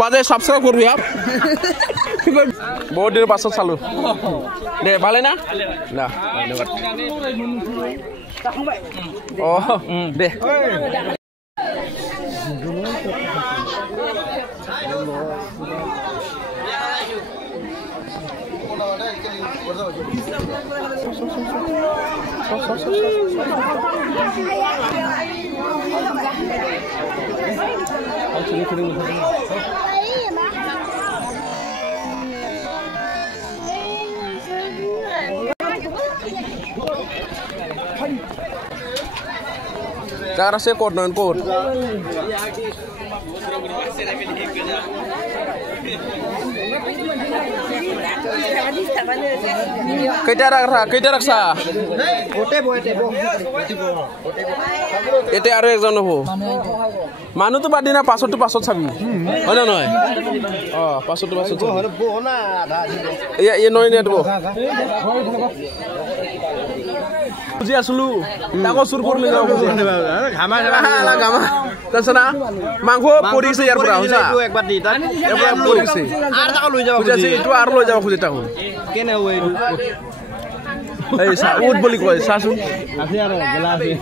বাজে সাবস্ক্রাইব করবি বহুত দিনের পাছত চালু দে ভালে না না ধন্যবাদ ও দে Cara saya kod non kod. Keita raksa. Ete aro ekjon hobo. Manu tu badina pasot sabi. Hono noy. Oh, pasot. Iya noy net bo. বুজি আসলু তাকো সুর করলে যাও বুজি ঘামা তাছনা মাংস পরিছে ইয়ার পুরা হইছা একবার দি তান একবার পরিছে আর তাকো লই যাও বুঝাছি তো আর লই যাও খুঁজে তাকো কেনে হই এই উট বলি কয় সাসু আছে আর গলা আছে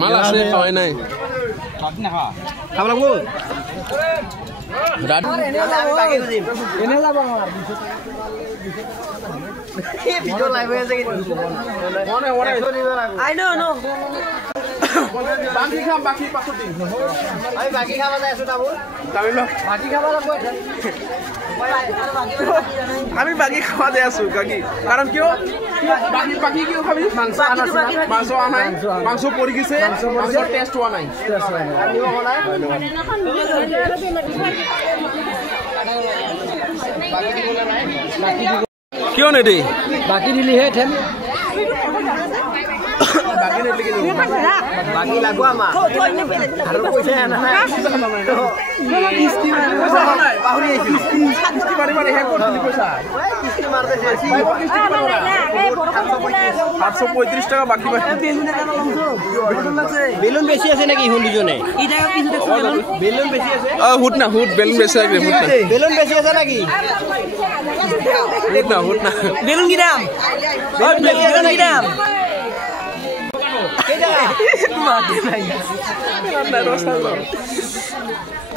মাল আছে খাওয়াই নাই খাবি না খাওয়া লাগবো রাত এনে যাব আমার video live আছে কি মনে I know বাকি পাছত দিন আমি বাকি খাওয়া যায় আছো তাবো তামিল বাকি খাওয়া লাগবে আমি বাকি খাওয়া যায় আছো কাকি কারণ কিও বাকি কিও খাবি মাংস আনাই মাংস পড়ি গিছে মাংস টেস্ট হওয়া নাই আমি বলাই বাকি দিবলে নাই বাকি क्यों नहीं दी बाकी दिली है थेम बाकी नहीं लेकिन बाकी लागू आमा हर कोई से ना इसकी बाहुरी इसकी बारे है कोट दिली पैसा इसकी मारते है 735 টাকা বাকি বেলুন বেশি আছে নাকি হুন দুজনে এটা কিছু দেখছো বেলুন বেশি আছে হুট না হুট বেলুন বেশি আছে হুট না বেলুন বেশি আছে নাকি হুট না বেলুন কি দাম বেলুন কি দাম কে জায়গা মাটি নাই না রসা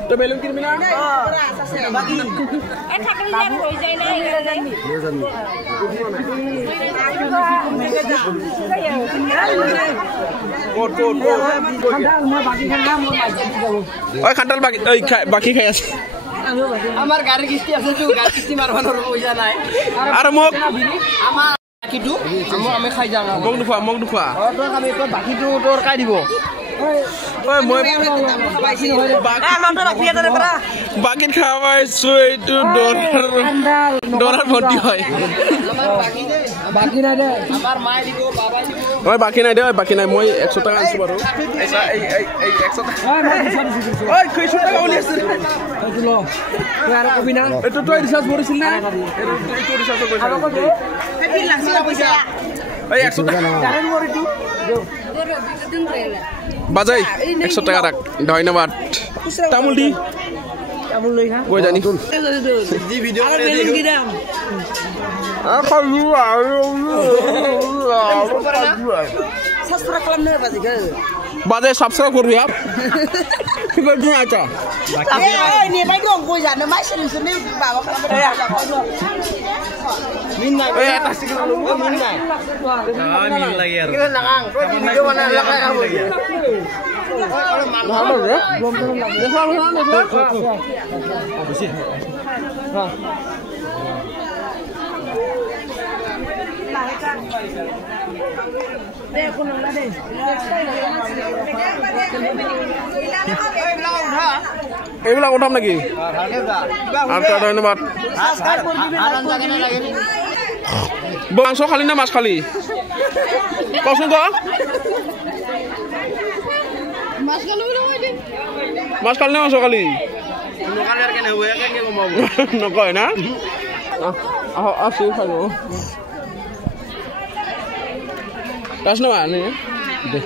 তো বেলুন কিনবি না বাকি এ থাকলে আর হই যায় না এখানে জানি কোট বাকি খানা মোর ওই খান্ডাল বাকি খাই আছে আমার গাড়ি কিস্তি আছে তো গাড়ি কিস্তি মারবানোর পয়সা নাই আর মোক আমার বাকিটো আমি খাই যাম মোক দুখা তোর আমি তো বাকিটো তোর কাই দিব ওই মই বাকি নহয় বাকি আমারটা রাখিয়া দে পড়া বাকি খাওয়াইছো এইটো ডরার ভর্তি হয় বাকি নাই দে আমার মা দিব বাবা দিব ওই বাকি নাই দে বাকি নাই মই 100 টাকা আনছো বারো এসা এই 100 টাকা ওই 100 টাকা ওলি আছে এইটো ল তুই আর কবি না এটো তুই রিচার্জ করিছিল না এইটো রিচার্জ কইছ কি লাগছিল পয়সা ওই 100 টাকা জানেন মরিটু বাজাই 100 টাকা রাখ ধন্যবাদ তামুল দি তামুল লই খা কই জানি জি ভিডিও করে দি দাম আর খালু আর সাবস্ক্রাইব করলাম না বাজে সাবস্ক্রাইব করবি আপ কি করবি আচ্ছা এই নি ভাই দম কই জানো মাই সলিউশন নি বাবা মিন নাই এই এটা সিগল মিন নাই মিন লাগে আর কি লাগাং তো ভিডিও বানা লাগাই খাবো ভালো রে গম তো লাগে দেখো বেশি হ্যাঁ দেখো না দে এইবিলাক উঠাম নাকি আচ্ছা ধন্যবাদ মাংস খালি না মাছ খালি কচোন ক মাছ খালি না মাংস খালি নকয় না আছো খালো কাছ না দে